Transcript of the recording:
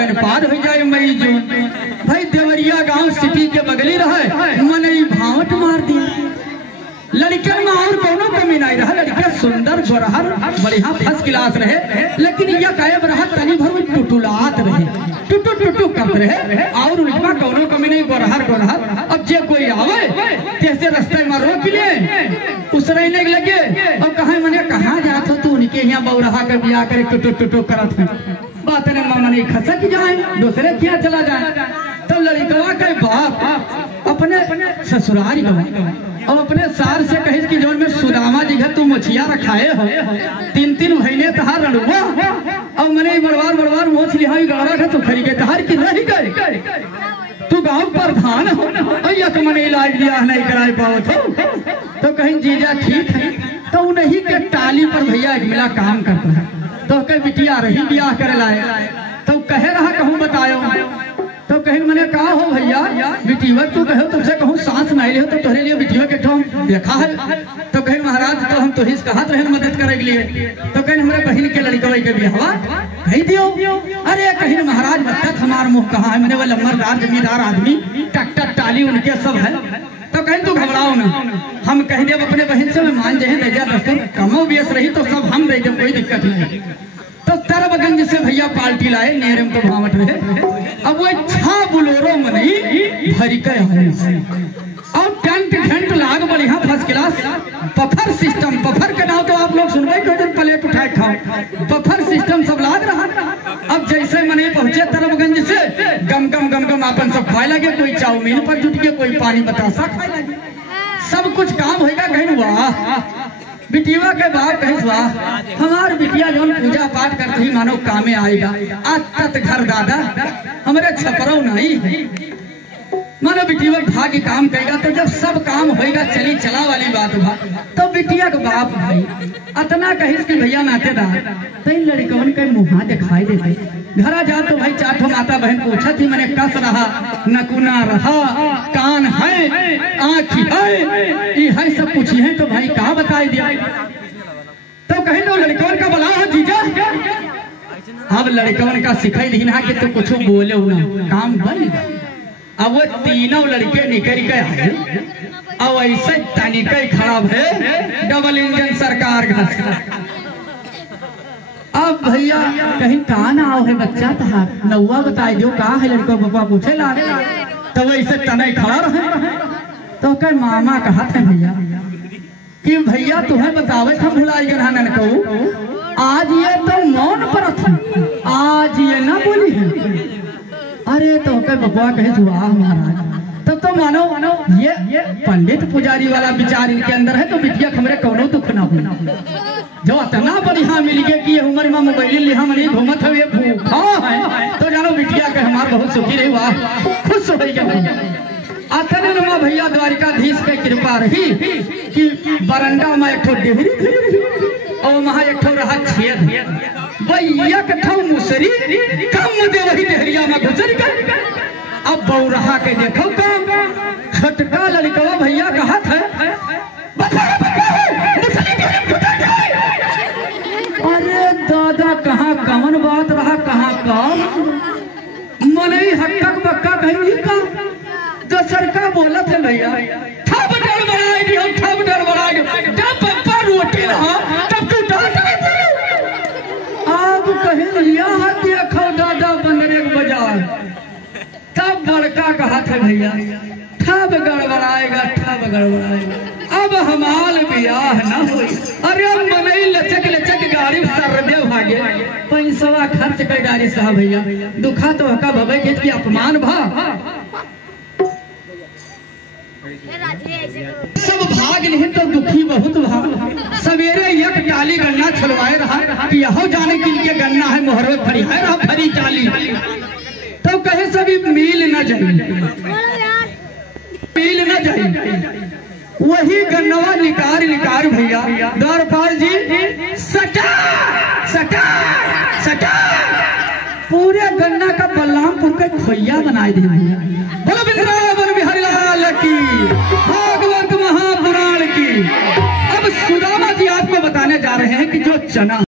लगन पार हो जाए मई जून। भाई देवरिया गांव सिटी के बगली रहे, मनई भावट मार दी। लड़के में और कोनो कमी नहीं रहा, लड़के सुंदर गोरहर बढ़िया फर्स्ट क्लास रहे, लेकिन यह कायब रहा तनी भर में टुटुलात रहे, टुटु टुटु करते रहे और उनका कोनो कमी नहीं, गोरहर गोरहर। अब जे कोई आवे कैसे रास्ते में रोक लिए उसरने लगे और कहा मने कहाँ जात हो तू, उनके यहाँ बौरहा के बिया करे टुटु टुटु करत है। बात ने मामा नहीं खसक जाए, दूसरे क्या चला जाए। तो लड़कवा के बाप अपने ससुराल गवा और अपने सार से कहे कि जोन में सुदामा जी तू मछिया रखाए हो, 3-3 महीने तहार रणुआ और मैंने बड़वार मोछ लिहाई गड़ा था तो खरी गए तहार की रह गए। तू गांव प्रधान हो और मैंने इलाज लिया नहीं कराए पाओ तो कहीं जीजा ठीक है। तो नहीं के टाली पर भैया एक मिला काम करता है, तो कहीं बिटिया रही ब्याह करे लाए, तो कहे रहा कहूँ बतायो। तो कहीं मैंने कहा हो भैया बिटिया तू कहो तुमसे कहूँ सांस नहीं ले तो तुम्हारे लिए बिटिया के ठो देखा है। तो कहीं महाराज तो हम तो ही कहत रहे मदद करे के लिए। तो कहीं हमारे बहन के लड़के के बिहावा कही दियो। अरे कहीं महाराज बच्चा हमार मुँह कहाँ है, मैंने वो लम्बरदार जमींदार आदमी ट्रैक्टर टाली उनके सब है। तो कहीं तू घबराओ ना, हम कह दे अपने बहन से मैं मान जाए दे कमो बेस रही तो सब हम दे दे, कोई दिक्कत नहीं। तो तरबगंज से भैया पार्टी लाए, नेरे में तो भावट रहे। अब वो छा बुलोरो में नहीं भरी के और टेंट घंट लाग बढ़िया first class puffer system. Puffer का नाम तो आप लोग सुन रहे हो, प्लेट उठाए खाओ, पफर सिस्टम सब लाग रहा। अब जैसे मने पहुंचे तरबगंज से गम गम अपन सब खाए लगे, कोई चाउमीन पर जुट के, कोई पानी बतासा खाए लगे, सब कुछ काम होगा। कहीं वाह बिटिया के बाप कहे वाह हमार बिटिया जो पूजा पाठ करते ही मानो कामे आएगा। आज तक घर दादा हमारे छपरो नहीं है, मानो बिटिया भाग्य काम करेगा। तो जब सब काम होएगा चली चला वाली बात बा, तो बिटिया के बाप भाई अतना कहिस कि भैया नातेदार तो इन लड़कवन के मुँह दिखाई देते। घरा जा तो भाई चाठो माता बहन पूछा थी, मैंने कस रहा नकुना रहा, कान है आँखी है, ये है सब पूछी है। तो भाई कहा बताई दिया। तो कहे तो लड़कवन का बला हो जीजा। अब लड़कवन का सिखाई दी ना कि तो कुछ बोले ना काम बन। अब वो तीनों लड़के निकल के आए और ऐसे तनिक खराब है डबल इंजन सरकार घास। अब भैया कहीं कहाँ ना आओ है बच्चा तहार नौवा बताई दो कहा है, लड़को पापा पूछे ला। तो वैसे तने खड़ा रहे। तो कह मामा कहा था भैया कि भैया तुम्हें बतावे था भुलाई गया न कहूँ आज ये तो मौन पर आज ये ना बोली है। अरे तो कह बबुआ कहे वाह महाराज तब तो मानो ये पंडित पुजारी वाला विचार इनके अंदर है। तो बिटिया हमरे कौनो दुख ना हो जो इतना बढ़िया मिल गया कि उम्र में मोबाइल लिहा मनी घूमत है भूखा है। तो जानो बिटिया के हमार बहुत सुखी रही, वाह खुश हो गई। अतने नमा भैया द्वारिकाधीश के कृपा रही कि बरंडा में एक डेहरी और वहाँ एक रहा छेद भैया कठौ मुसरी कम दे वही डेहरिया में गुजर गए। अब बौरहा के देखो काम छटका लड़कवा भैया कहा था अरे दादा कहाँ कमन बात रहा कहाँ काम मनई हक्का बक्का कहीं का दसर का बोला थे भैया ठब डर बनाएगी हम ठब डर बनाएंगे जब पप्पा रोटी रहा तब तू डांट अब कहीं लिया हाथ देखो दादा बंदरे के बाजार तब बड़का कहा था भैया ठब गड़बड़ाएगा ठब गड़बड़ाएगा। अब हमाल ब्याह न हो। अरे अब मनई लचक लचक गाड़ी सरदे भागे पैसा खर्च कर गाड़ी साहब भैया दुखा तो हका भवे की अपमान भा सब भाग नहीं तो दुखी बहुत भा। सवेरे एक टाली गन्ना छलवाए रहा कि यहो जाने के लिए गन्ना है मोहर में फरी है रहा फरी टाली। तो कहे सभी मिल न जाए मिल न जाए वही गन्नवा निकार भैया द्वारपाल जी सटा सटा सटा पूरे गन्ना का बलरामपुर का खोइया बनाए दे भैया। बोलो वृंदावन बिहारी लाल की भागवत महापुराण की। अब सुदामा जी आपको बताने जा रहे हैं कि जो चना